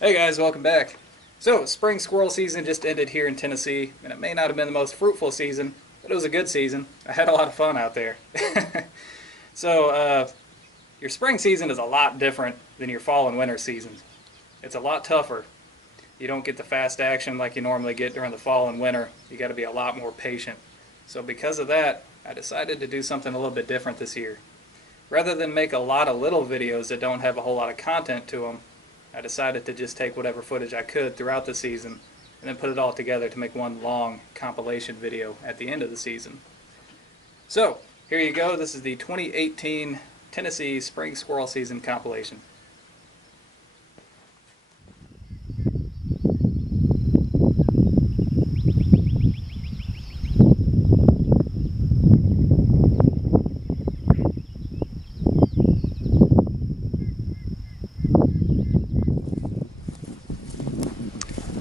Hey guys, welcome back. So, spring squirrel season just ended here in Tennessee, and it may not have been the most fruitful season, but it was a good season. I had a lot of fun out there. So, your spring season is a lot different than your fall and winter seasons. It's a lot tougher. You don't get the fast action like you normally get during the fall and winter. You got to be a lot more patient. So, because of that, I decided to do something a little bit different this year. Rather than make a lot of little videos that don't have a whole lot of content to them, I decided to just take whatever footage I could throughout the season and then put it all together to make one long compilation video at the end of the season. So, here you go. This is the 2018 Tennessee Spring Squirrel Season compilation.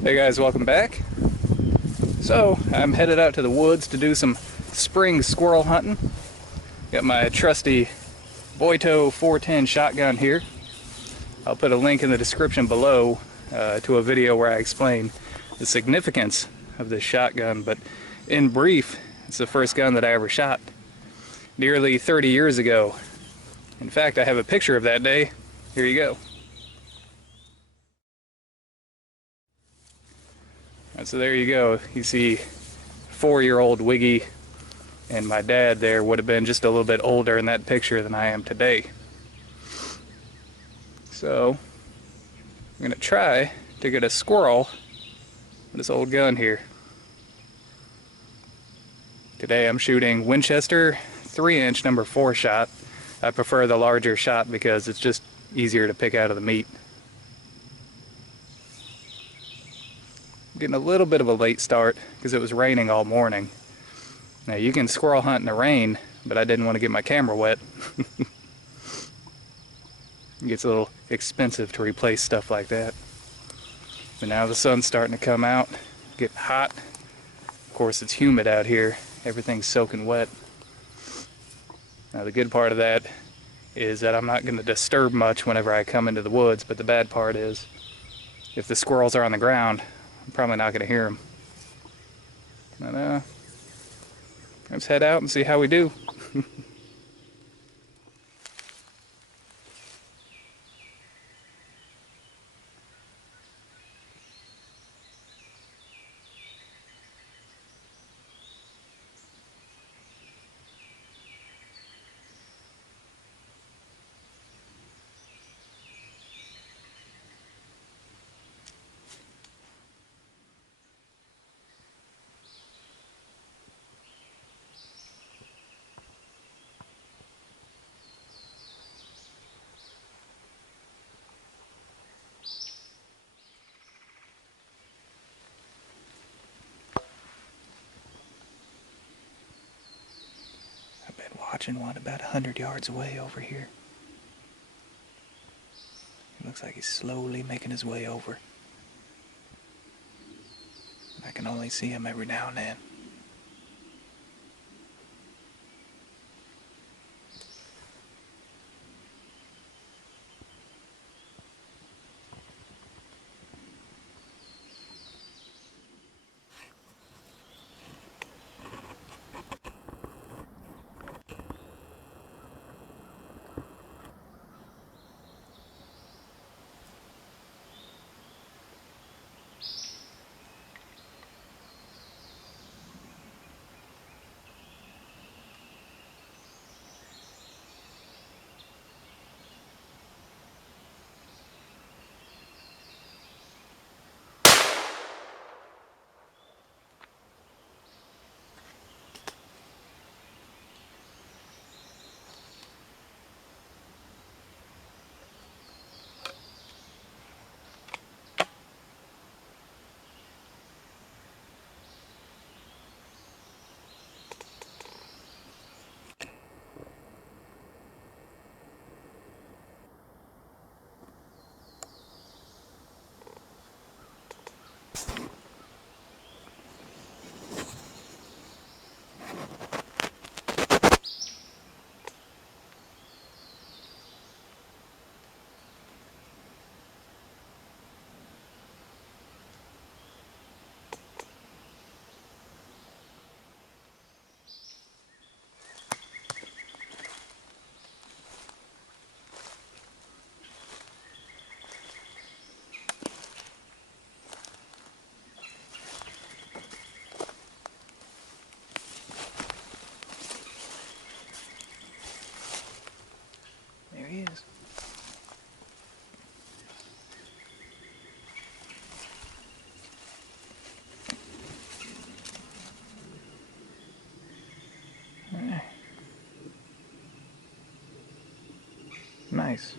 Hey guys, welcome back. So, I'm headed out to the woods to do some spring squirrel hunting. Got my trusty Coyote 410 shotgun here. I'll put a link in the description below to a video where I explain the significance of this shotgun, but in brief, it's the first gun that I ever shot nearly 30 years ago. In fact, I have a picture of that day. Here you go. So there you go. You see 4-year-old Wiggy, and my dad there would have been just a little bit older in that picture than I am today. So I'm going to try to get a squirrel with this old gun here. Today I'm shooting Winchester 3-inch number 4 shot. I prefer the larger shot because it's just easier to pick out of the meat. Getting a little bit of a late start because it was raining all morning. Now you can squirrel hunt in the rain, but I didn't want to get my camera wet. It gets a little expensive to replace stuff like that. But now the sun's starting to come out, getting hot. Of course it's humid out here, everything's soaking wet. Now the good part of that is that I'm not going to disturb much whenever I come into the woods, but the bad part is if the squirrels are on the ground, I'm probably not going to hear them. But let's head out and see how we do. I've been watching one about 100 yards away over here. It looks like he's slowly making his way over. I can only see him every now and then. he is. Nice.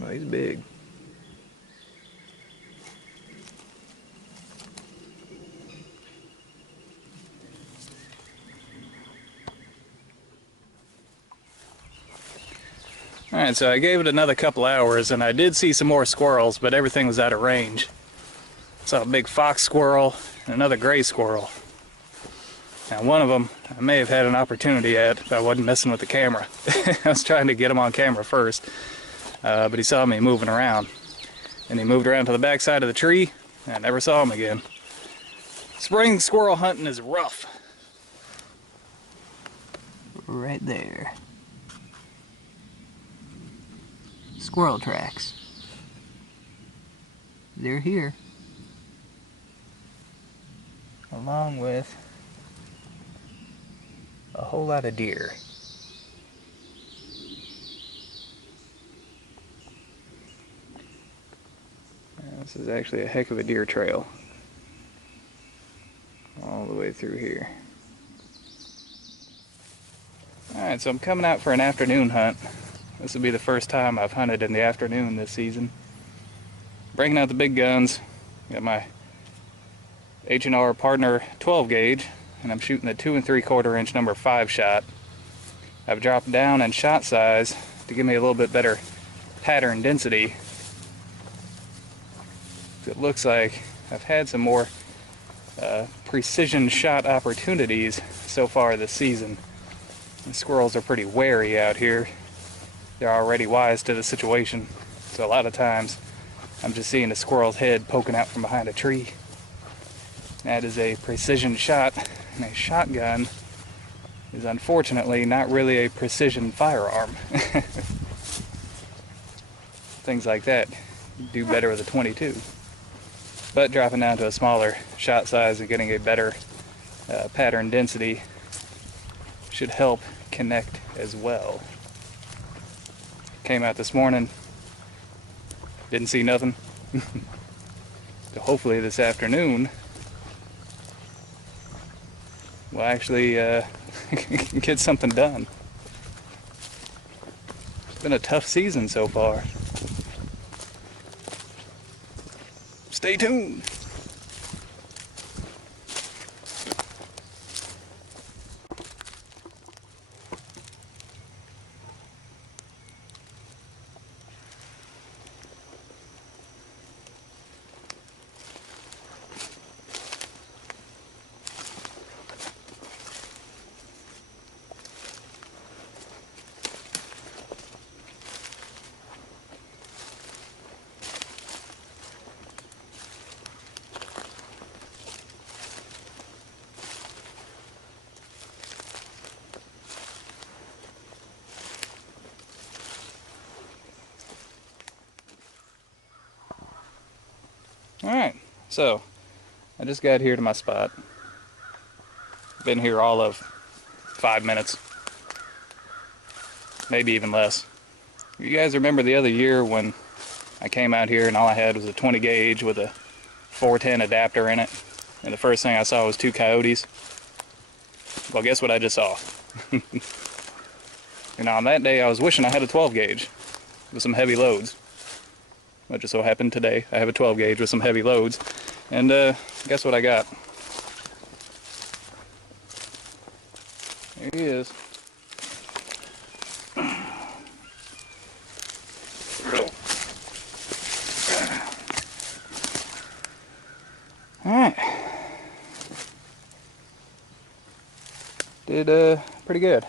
Well, he's big. Alright, so I gave it another couple hours and I did see some more squirrels, but everything was out of range. Saw a big fox squirrel and another gray squirrel. Now one of them I may have had an opportunity at if I wasn't messing with the camera. I was trying to get him on camera first, but he saw me moving around. And he moved around to the back side of the tree and I never saw him again. Spring squirrel hunting is rough. Right there. Squirrel tracks. They're here. Along with a whole lot of deer. This is actually a heck of a deer trail. All the way through here. Alright, so I'm coming out for an afternoon hunt. This will be the first time I've hunted in the afternoon this season. Breaking out the big guns. Got my H&R Partner 12 gauge, and I'm shooting the 2 3/4 inch number 5 shot. I've dropped down in shot size to give me a little bit better pattern density. It looks like I've had some more precision shot opportunities so far this season. The squirrels are pretty wary out here. They're already wise to the situation, so a lot of times I'm just seeing a squirrel's head poking out from behind a tree. That is a precision shot, and a shotgun is unfortunately not really a precision firearm. Things like that do better with a 22. But dropping down to a smaller shot size and getting a better pattern density should help connect as well. Came out this morning, didn't see nothing. So hopefully this afternoon we'll actually get something done. It's been a tough season so far. Stay tuned. Alright, so I just got here to my spot. Been here all of 5 minutes, maybe even less. You guys remember the other year when I came out here and all I had was a 20 gauge with a 410 adapter in it, and the first thing I saw was 2 coyotes? Well, guess what I just saw? And on that day I was wishing I had a 12 gauge with some heavy loads. It just so happened today I have a 12 gauge with some heavy loads, and guess what I got? There he is. Alright. Did pretty good.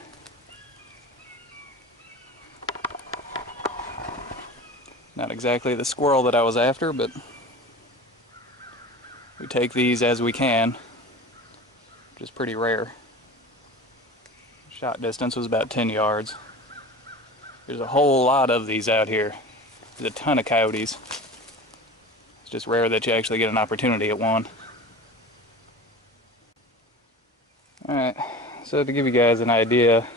Not exactly the squirrel that I was after, but we take these as we can, which is pretty rare. Shot distance was about 10 yards. There's a whole lot of these out here. There's a ton of coyotes. It's just rare that you actually get an opportunity at one. Alright, so to give you guys an idea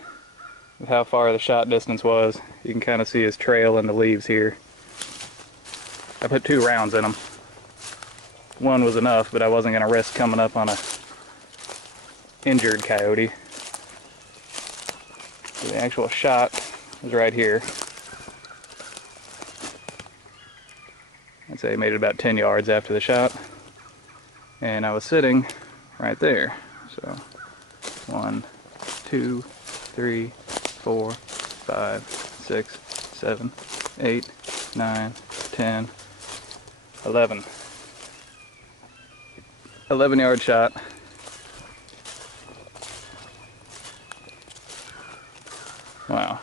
of how far the shot distance was, you can kind of see his trail in the leaves here. I put 2 rounds in them. One was enough, but I wasn't going to risk coming up on a injured coyote. So the actual shot is right here. I'd say I made it about 10 yards after the shot. And I was sitting right there. So 1, 2, 3, 4, 5, 6, 7, 8, 9, 10, 11. 11-yard shot. Wow.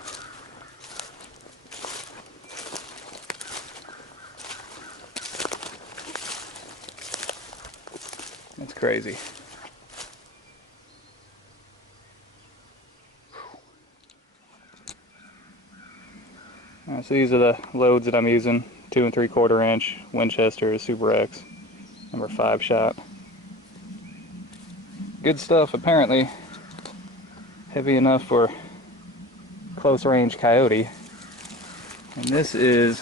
That's crazy. Alright, so these are the loads that I'm using. 2 3/4 inch Winchester Super X, number 5 shot. Good stuff, apparently. Heavy enough for close range coyote. And this is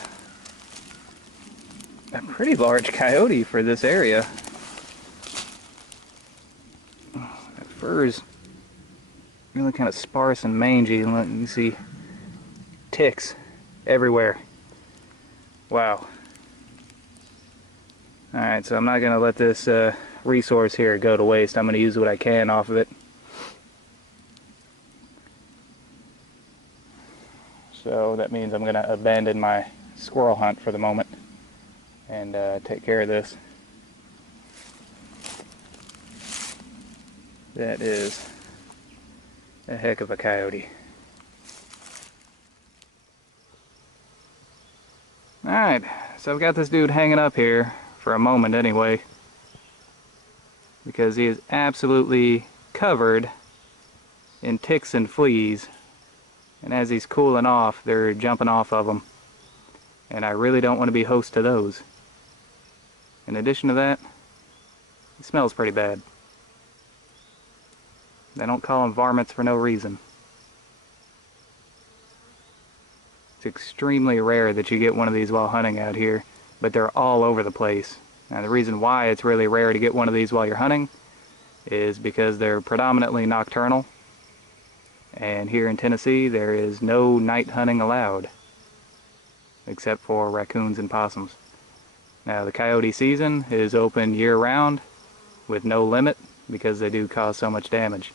a pretty large coyote for this area. That fur is really kind of sparse and mangy, and you can see ticks everywhere. Wow. Alright, so I'm not going to let this resource here go to waste. I'm going to use what I can off of it. So that means I'm going to abandon my squirrel hunt for the moment and take care of this. That is a heck of a coyote. Alright, so I've got this dude hanging up here for a moment anyway, because he is absolutely covered in ticks and fleas, and as he's cooling off, they're jumping off of him, and I really don't want to be host to those. In addition to that, he smells pretty bad. They don't call them varmints for no reason. It's extremely rare that you get one of these while hunting out here, but they're all over the place. Now the reason why it's really rare to get one of these while you're hunting is because they're predominantly nocturnal, and here in Tennessee there is no night hunting allowed except for raccoons and possums. Now the coyote season is open year-round with no limit because they do cause so much damage.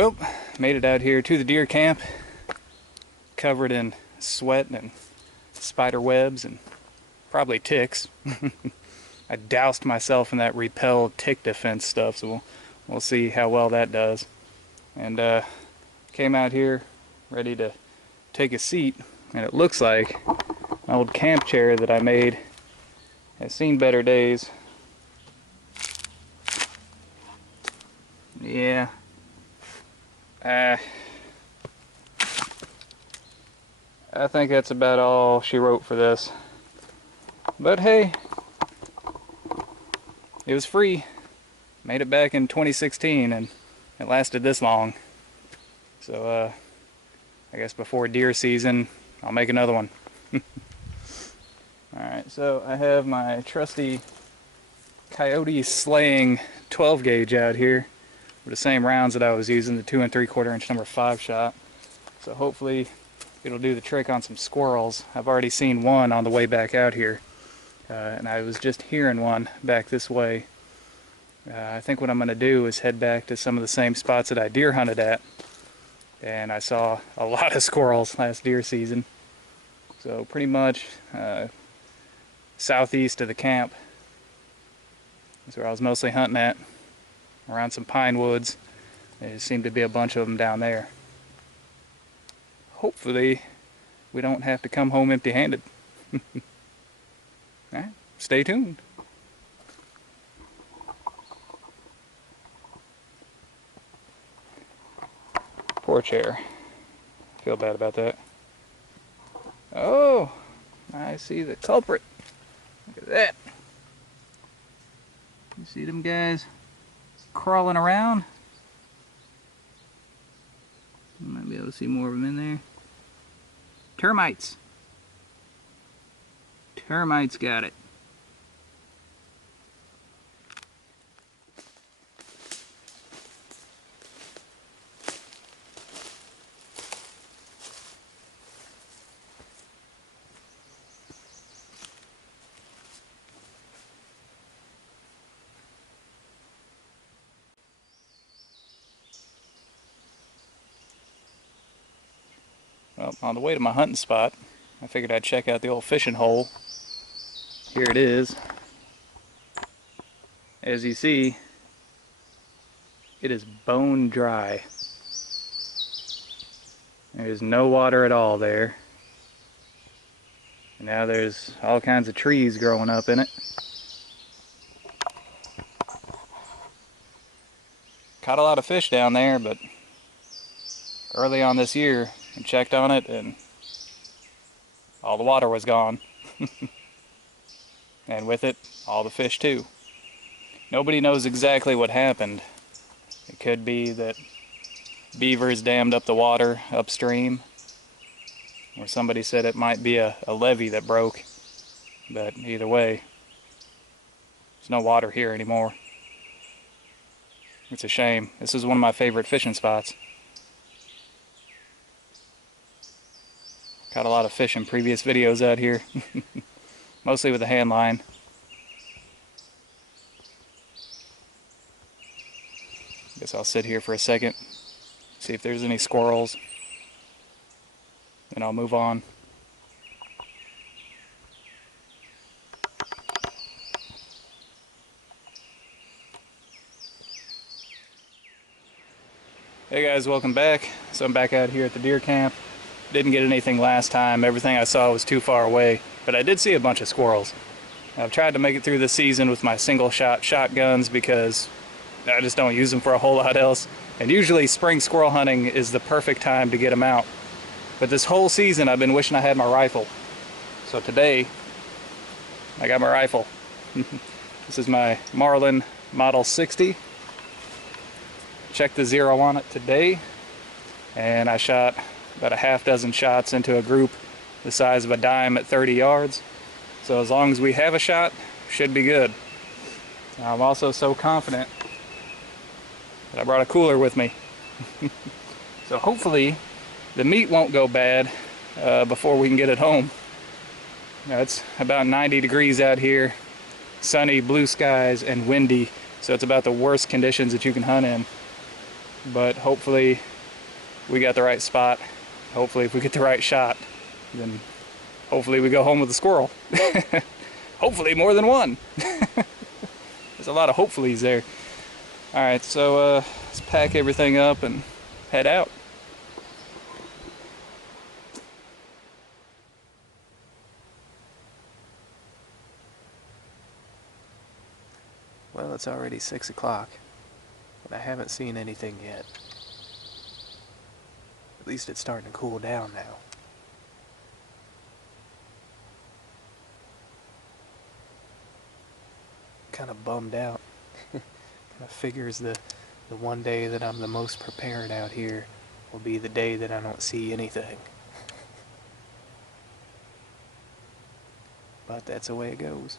Well, made it out here to the deer camp, covered in sweat and spider webs and probably ticks. I doused myself in that repel tick defense stuff, so we'll see how well that does. And came out here ready to take a seat, and it looks like my old camp chair that I made has seen better days. Yeah. I think that's about all she wrote for this. But hey, it was free. Made it back in 2016 and it lasted this long. So I guess before deer season, I'll make another one. Alright, so I have my trusty Coyote slaying 12 gauge out here with the same rounds that I was using, the 2 3/4 inch number 5 shot. So hopefully it'll do the trick on some squirrels. I've already seen one on the way back out here, and I was just hearing one back this way. I think what I'm going to do is head back to some of the same spots that I deer hunted at, and I saw a lot of squirrels last deer season. So pretty much southeast of the camp is where I was mostly hunting at, around some pine woods. There seemed to be a bunch of them down there. Hopefully we don't have to come home empty-handed. Alright, stay tuned. Poor chair. Feel bad about that. Oh, I see the culprit. Look at that. You see them guys crawling around? You might be able to see more of them in there. Termites. Termites got it. Well, on the way to my hunting spot, I figured I'd check out the old fishing hole. Here it is. As you see, it is bone dry. There's no water at all there. And now there's all kinds of trees growing up in it. Caught a lot of fish down there, but early on this year, I checked on it and all the water was gone. And with it, all the fish too. Nobody knows exactly what happened. It could be that beavers dammed up the water upstream, or somebody said it might be a levee that broke. But either way, there's no water here anymore. It's a shame. This is one of my favorite fishing spots. Caught a lot of fish in previous videos out here. Mostly with a hand line. Guess I'll sit here for a second, see if there's any squirrels, then I'll move on. Hey guys, welcome back. So I'm back out here at the deer camp. Didn't get anything last time. Everything I saw was too far away, but I did see a bunch of squirrels. I've tried to make it through the season with my single shot shotguns because I just don't use them for a whole lot else. And usually spring squirrel hunting is the perfect time to get them out. But this whole season I've been wishing I had my rifle. So today I got my rifle. This is my Marlin Model 60. Checked the zero on it today, and I shot about a half dozen shots into a group the size of a dime at 30 yards. So as long as we have a shot, should be good. I'm also so confident that I brought a cooler with me. So hopefully the meat won't go bad before we can get it home. Now, it's about 90 degrees out here, sunny, blue skies, and windy, so it's about the worst conditions that you can hunt in. but hopefully we got the right spot. Hopefully if we get the right shot, then hopefully we go home with a squirrel. Hopefully more than one. There's a lot of hopefullys there. Alright, so let's pack everything up and head out. Well, it's already 6 o'clock, and I haven't seen anything yet. At least it's starting to cool down now. Kind of bummed out. Kind of figures the one day that I'm the most prepared out here will be the day that I don't see anything. But that's the way it goes.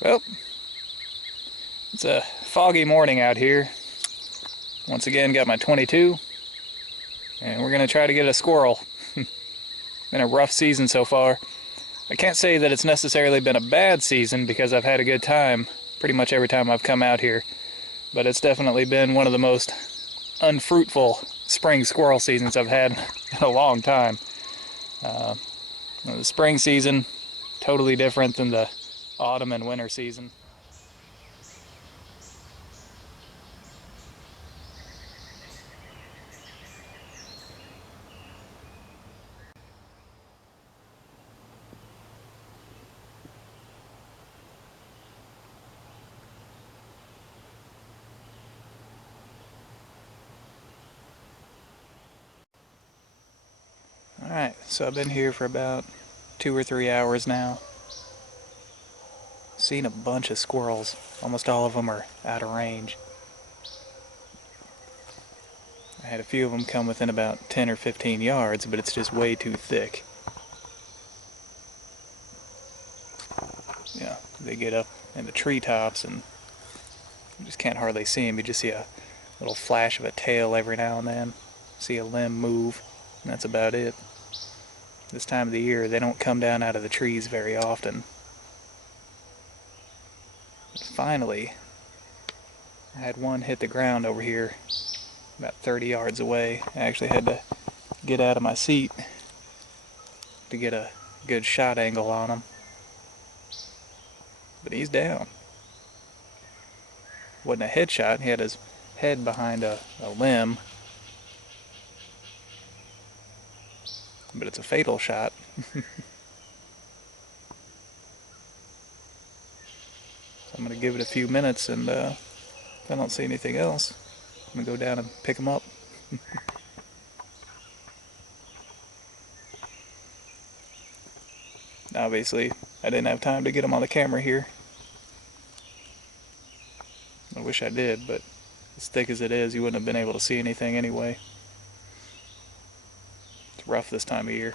Well, it's a foggy morning out here. Once again, got my 22, and we're gonna try to get a squirrel. Been a rough season so far. I can't say that it's necessarily been a bad season because I've had a good time pretty much every time I've come out here, but it's definitely been one of the most unfruitful spring squirrel seasons I've had in a long time. The spring season, totally different than the autumn and winter season. Alright, so I've been here for about 2 or 3 hours now. Seen a bunch of squirrels. Almost all of them are out of range. I had a few of them come within about 10 or 15 yards, but it's just way too thick. Yeah, they get up in the treetops and you just can't hardly see them. You just see a little flash of a tail every now and then. See a limb move, and that's about it. this time of the year. They don't come down out of the trees very often. But finally, I had one hit the ground over here about 30 yards away. I actually had to get out of my seat to get a good shot angle on him. But he's down. Wasn't a headshot, he had his head behind a limb. But it's a fatal shot. So I'm going to give it a few minutes, and if I don't see anything else, I'm going to go down and pick him up. Obviously, I didn't have time to get him on the camera here. I wish I did, but as thick as it is, you wouldn't have been able to see anything anyway. It's rough this time of year.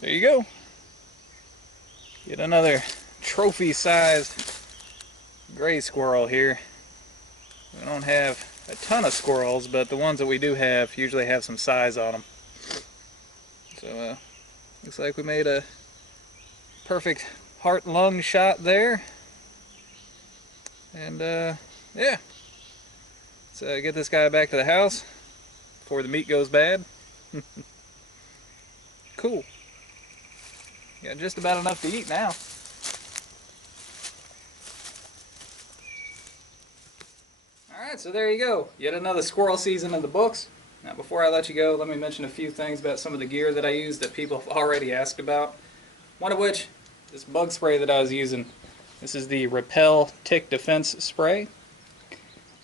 There you go. Get another trophy-sized gray squirrel here. We don't have a ton of squirrels, but the ones that we do have usually have some size on them. So, looks like we made a perfect heart-lung shot there. And, yeah. Let's get this guy back to the house before the meat goes bad. Cool. Got just about enough to eat now. Alright, so there you go. Yet another squirrel season in the books. Now before I let you go, let me mention a few things about some of the gear that I use that people have already asked about. One of which, this bug spray that I was using. This is the Repel Tick Defense Spray.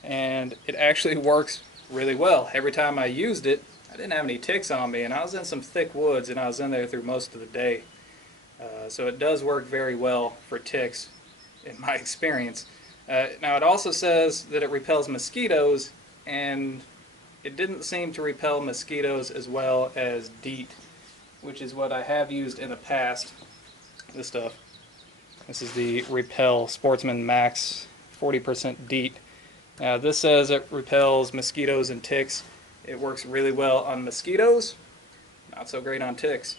And it actually works really well. Every time I used it, I didn't have any ticks on me, and I was in some thick woods, and I was in there through most of the day. So it does work very well for ticks, in my experience. Now it also says that it repels mosquitoes, and it didn't seem to repel mosquitoes as well as DEET, which is what I have used in the past. This stuff. This is the Repel Sportsman Max 40% DEET. Now this says it repels mosquitoes and ticks. It works really well on mosquitoes, not so great on ticks.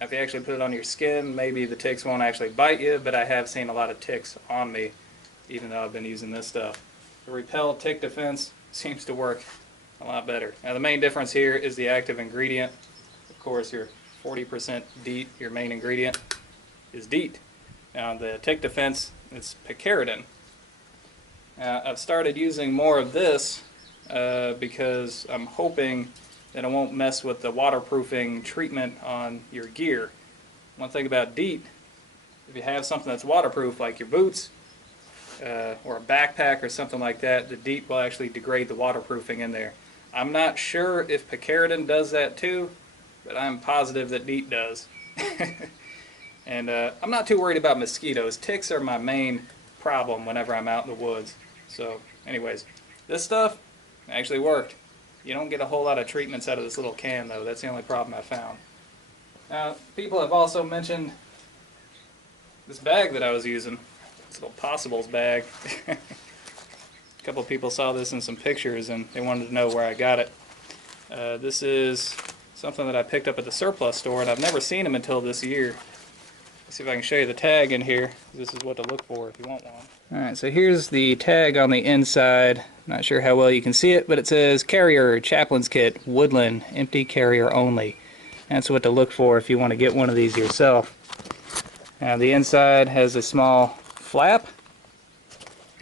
Now, if you actually put it on your skin, maybe the ticks won't actually bite you, but I have seen a lot of ticks on me, even though I've been using this stuff. The Repel Tick Defense seems to work a lot better. Now the main difference here is the active ingredient. Of course, your 40% DEET, your main ingredient, is DEET. Now the Tick Defense is picaridin. Now I've started using more of this because I'm hoping that it won't mess with the waterproofing treatment on your gear. One thing about DEET, if you have something that's waterproof like your boots or a backpack or something like that, the DEET will actually degrade the waterproofing in there. I'm not sure if picaridin does that too, but I'm positive that DEET does. And I'm not too worried about mosquitoes. Ticks are my main problem whenever I'm out in the woods. So anyways, this stuff actually worked. You don't get a whole lot of treatments out of this little can though. That's the only problem I found. Now, people have also mentioned this bag that I was using. This little Possibles bag. A couple of people saw this in some pictures and they wanted to know where I got it. This is something that I picked up at the surplus store, and I've never seen them until this year. Let's see if I can show you the tag in here. This is what to look for if you want one. Alright, so here's the tag on the inside. Not sure how well you can see it, but it says Carrier Chaplain's Kit, Woodland, empty carrier only. That's what to look for if you want to get one of these yourself. Now the inside has a small flap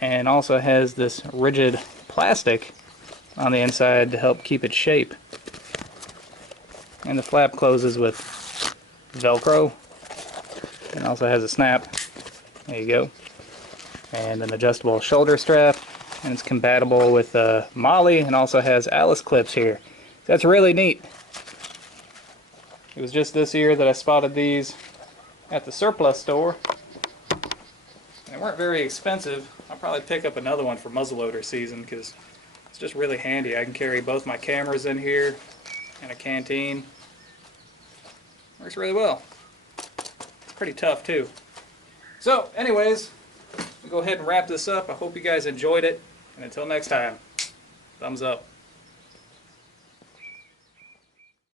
and also has this rigid plastic on the inside to help keep its shape. And the flap closes with Velcro and also has a snap There you go. And an adjustable shoulder strap, and it's compatible with Molly, and also has Alice clips here. That's really neat. It was just this year that I spotted these at the surplus store. They weren't very expensive. I'll probably pick up another one for muzzleloader season because it's just really handy. I can carry both my cameras in here and a canteen. Works really well. It's pretty tough too. So anyways, we'll go ahead and wrap this up. I hope you guys enjoyed it, and until next time, thumbs up.